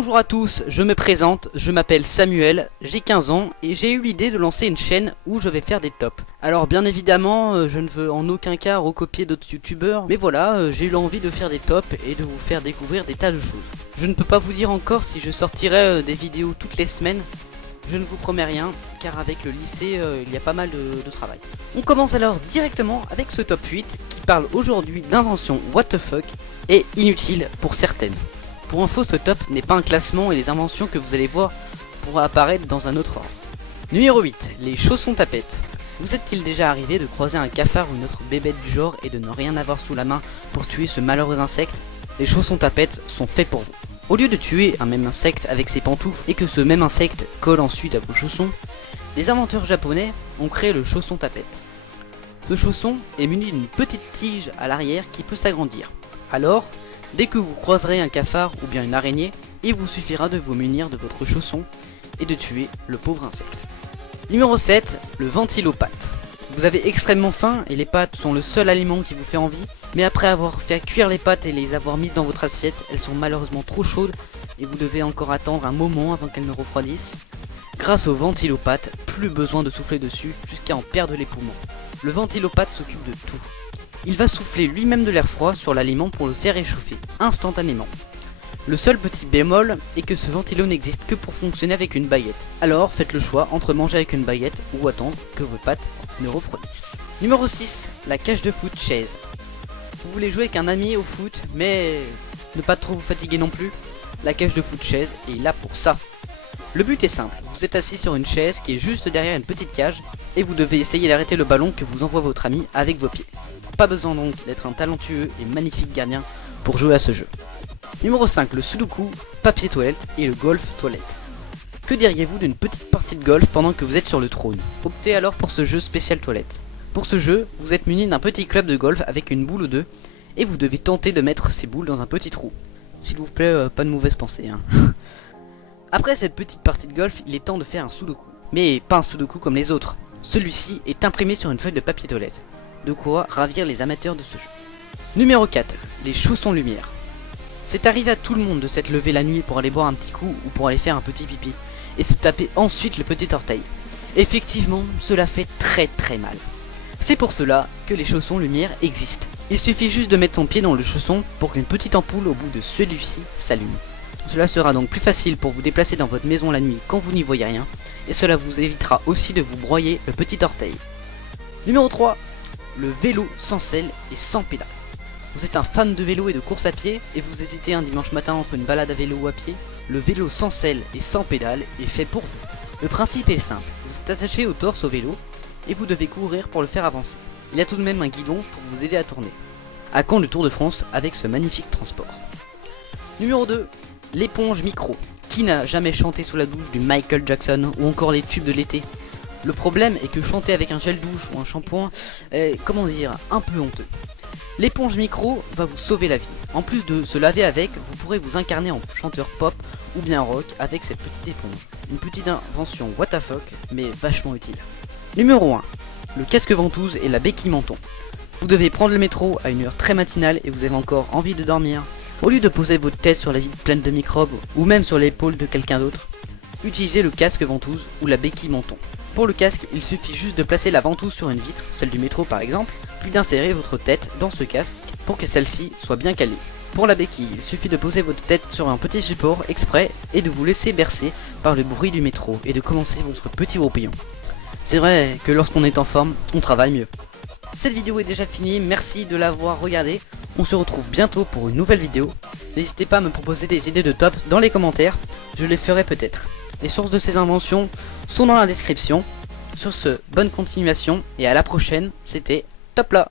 Bonjour à tous, je me présente, je m'appelle Samuel, j'ai 15 ans et j'ai eu l'idée de lancer une chaîne où je vais faire des tops. Alors bien évidemment, je ne veux en aucun cas recopier d'autres youtubeurs, mais voilà, j'ai eu l'envie de faire des tops et de vous faire découvrir des tas de choses. Je ne peux pas vous dire encore si je sortirai des vidéos toutes les semaines, je ne vous promets rien, car avec le lycée, il y a pas mal de travail. On commence alors directement avec ce top 8 qui parle aujourd'hui d'inventions what the fuck et inutiles pour certaines. Pour info, ce top n'est pas un classement et les inventions que vous allez voir pourraient apparaître dans un autre ordre. Numéro 8, les chaussons tapettes. Vous est-il déjà arrivé de croiser un cafard ou une autre bébête du genre et de ne rien avoir sous la main pour tuer ce malheureux insecte? Les chaussons tapettes sont faits pour vous. Au lieu de tuer un même insecte avec ses pantoufles et que ce même insecte colle ensuite à vos chaussons, les inventeurs japonais ont créé le chausson tapette. Ce chausson est muni d'une petite tige à l'arrière qui peut s'agrandir. Alors, dès que vous croiserez un cafard ou bien une araignée, il vous suffira de vous munir de votre chausson et de tuer le pauvre insecte. Numéro 7, le ventilopate. Vous avez extrêmement faim et les pâtes sont le seul aliment qui vous fait envie, mais après avoir fait cuire les pâtes et les avoir mises dans votre assiette, elles sont malheureusement trop chaudes et vous devez encore attendre un moment avant qu'elles ne refroidissent. Grâce au ventilopate, plus besoin de souffler dessus jusqu'à en perdre les poumons. Le ventilopate s'occupe de tout. Il va souffler lui-même de l'air froid sur l'aliment pour le faire réchauffer, instantanément. Le seul petit bémol est que ce ventilo n'existe que pour fonctionner avec une baguette. Alors faites le choix entre manger avec une baguette ou attendre que vos pâtes ne refroidissent. Numéro 6, la cage de foot chaise. Vous voulez jouer avec un ami au foot, mais ne pas trop vous fatiguer non plus? La cage de foot chaise est là pour ça. Le but est simple, vous êtes assis sur une chaise qui est juste derrière une petite cage et vous devez essayer d'arrêter le ballon que vous envoie votre ami avec vos pieds. Pas besoin donc d'être un talentueux et magnifique gardien pour jouer à ce jeu. Numéro 5, le sudoku, papier toilette et le golf toilette. Que diriez-vous d'une petite partie de golf pendant que vous êtes sur le trône? Optez alors pour ce jeu spécial toilette. Pour ce jeu, vous êtes muni d'un petit club de golf avec une boule ou deux et vous devez tenter de mettre ces boules dans un petit trou. S'il vous plaît, pas de mauvaise pensée hein. Après cette petite partie de golf, il est temps de faire un sudoku. Mais pas un sudoku comme les autres. Celui-ci est imprimé sur une feuille de papier toilette. De quoi ravir les amateurs de ce jeu. Numéro 4, les chaussons lumière. C'est arrivé à tout le monde de s'être levé la nuit pour aller boire un petit coup ou pour aller faire un petit pipi et se taper ensuite le petit orteil. Effectivement, cela fait très mal. C'est pour cela que les chaussons lumière existent. Il suffit juste de mettre son pied dans le chausson pour qu'une petite ampoule au bout de celui-ci s'allume. Cela sera donc plus facile pour vous déplacer dans votre maison la nuit quand vous n'y voyez rien et cela vous évitera aussi de vous broyer le petit orteil. Numéro 3, le vélo sans selle et sans pédale. Vous êtes un fan de vélo et de course à pied et vous hésitez un dimanche matin entre une balade à vélo ou à pied? Le vélo sans selle et sans pédale est fait pour vous. Le principe est simple, vous êtes attaché au torse au vélo et vous devez courir pour le faire avancer. Il y a tout de même un guidon pour vous aider à tourner. À quand le Tour de France avec ce magnifique transport? Numéro 2, l'éponge micro. Qui n'a jamais chanté sous la douche du Michael Jackson ou encore les tubes de l'été? Le problème est que chanter avec un gel douche ou un shampoing est, comment dire, un peu honteux. L'éponge micro va vous sauver la vie. En plus de se laver avec, vous pourrez vous incarner en chanteur pop ou bien rock avec cette petite éponge. Une petite invention what the fuck, mais vachement utile. Numéro 1, le casque ventouse et la béquille menton. Vous devez prendre le métro à une heure très matinale et vous avez encore envie de dormir. Au lieu de poser votre tête sur la vitre pleine de microbes ou même sur l'épaule de quelqu'un d'autre, utilisez le casque ventouse ou la béquille menton. Pour le casque, il suffit juste de placer la ventouse sur une vitre, celle du métro par exemple, puis d'insérer votre tête dans ce casque pour que celle-ci soit bien calée. Pour la béquille, il suffit de poser votre tête sur un petit support exprès et de vous laisser bercer par le bruit du métro et de commencer votre petit roupillon. C'est vrai que lorsqu'on est en forme, on travaille mieux. Cette vidéo est déjà finie, merci de l'avoir regardée. On se retrouve bientôt pour une nouvelle vidéo. N'hésitez pas à me proposer des idées de top dans les commentaires, je les ferai peut-être. Les sources de ces inventions sont dans la description. Sur ce, bonne continuation et à la prochaine, c'était Top là.